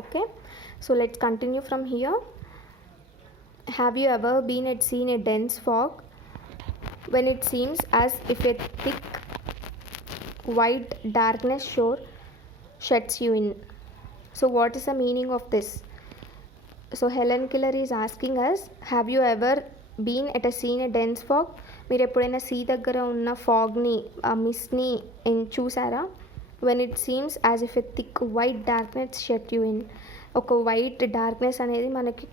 Okay, so let's continue from here. Have you ever seen a dense fog when it seems as if a thick white darkness shuts you in? So what is the meaning of this? So Helen Keller is asking us, have you ever seen a dense fog? మీరు ఎప్పుడైనా సీ దగ్గర ఉన్న ఫాగ్ని, ఆ మిస్ట్ని చూసారా? When it seems as if a thick white darkness shut you in. ఒక white darkness అనేది మనకి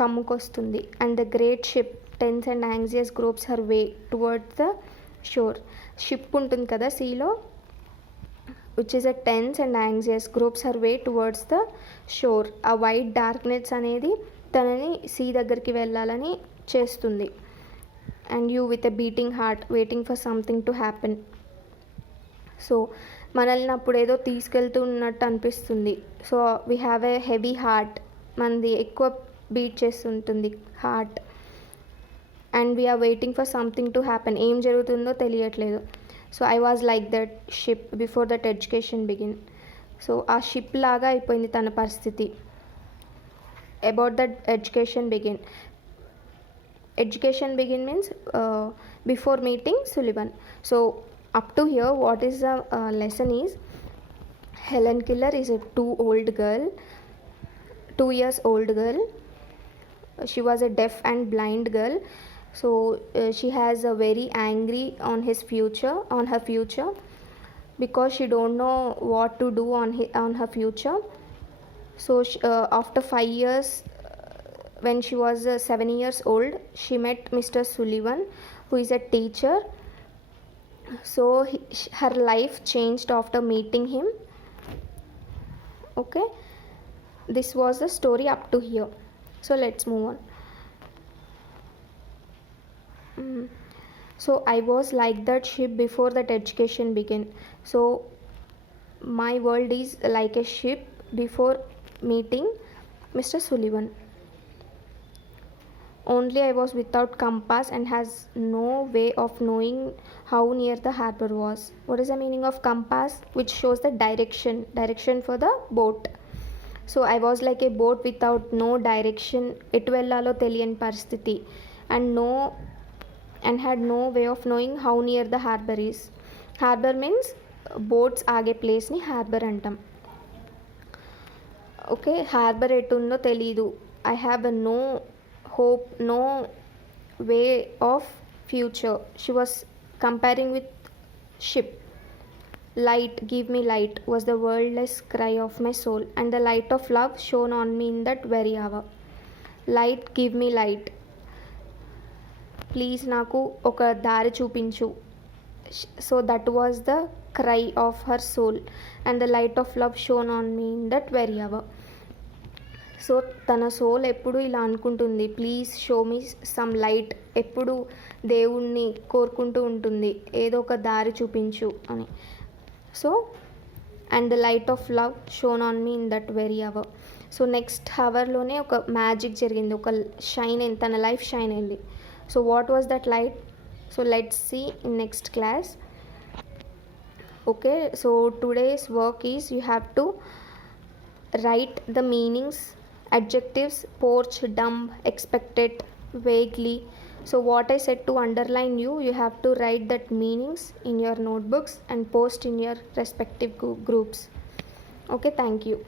కమ్ముకొస్తుంది. And the great ship tense and anxious groups her way towards the shore. Ship ఉంటుంది కదా సీలో, which is a tense and anxious groups her way towards the shore. ఆ white darkness అనేది తనని సీ దగ్గరికి వెళ్ళాలని చేస్తుంది. And you with a beating heart waiting for something to happen. So మనల్ని అప్పుడు ఏదో తీసుకెళ్తున్నట్టు అనిపిస్తుంది. So we have a heavy heart, మనది ఎక్కువ బీట్ చేస్తుంటుంది heart. And we are waiting for something to happen, ఏం జరుగుతుందో తెలియట్లేదు. So I was like that ship before that education begin. So ఆ షిప్ లాగా అయిపోయింది తన పరిస్థితి. About that education begin. Education begin means before meeting Sullivan. So up to here what is the lesson is, Helen Keller is a 2 years old girl. She was a deaf and blind girl. So she has a very angry on her future because she don't know what to do on her future. So after 5 years, when she was 7 years old, she met Mr. Sullivan, who is a teacher. So her life changed after meeting him. Okay, this was the story up to here. So let's move on. So I was like that ship before that education began. So my world is like a ship before meeting Mr. Sullivan. Only I was without compass and has no way of knowing how near the harbor was. What is the meaning of compass? Which shows the direction for the boat. So I was like a boat without no direction, etu vellalo teliyani paristhiti, and had no way of knowing how near the harbor is. Harbor means boats aage place ni harbor antam. Okay, harbor etundo telidu. I have no hope, no way of future. She was comparing with ship. Light, give me light, was the wordless cry of my soul, and the light of love shone on me in that very hour. Light, give me light, please నాకు ఒక దారి చూపించు. So that was the cry of her soul, and the light of love shone on me in that very hour. So తన soul ఎప్పుడు ఇలా అనుకుంటుంది, please show me some light. ఎప్పుడు దేవుణ్ణి కోరుకుంటూ ఉంటుంది, ఏదో ఒక దారి చూపించు అని. So and the light of love shone on me in that very hour. So next అవర్లోనే ఒక మ్యాజిక్ జరిగింది, ఒక షైన్ అయింది, తన లైఫ్ షైన్ అయింది. So what was that light? So let's see in next class. Okay, so today's work is you have to write the meanings, adjectives, porch, dumb, expected, vaguely. So what I said to underline you have to write that meanings in your notebooks and post in your respective groups. Okay, thank you.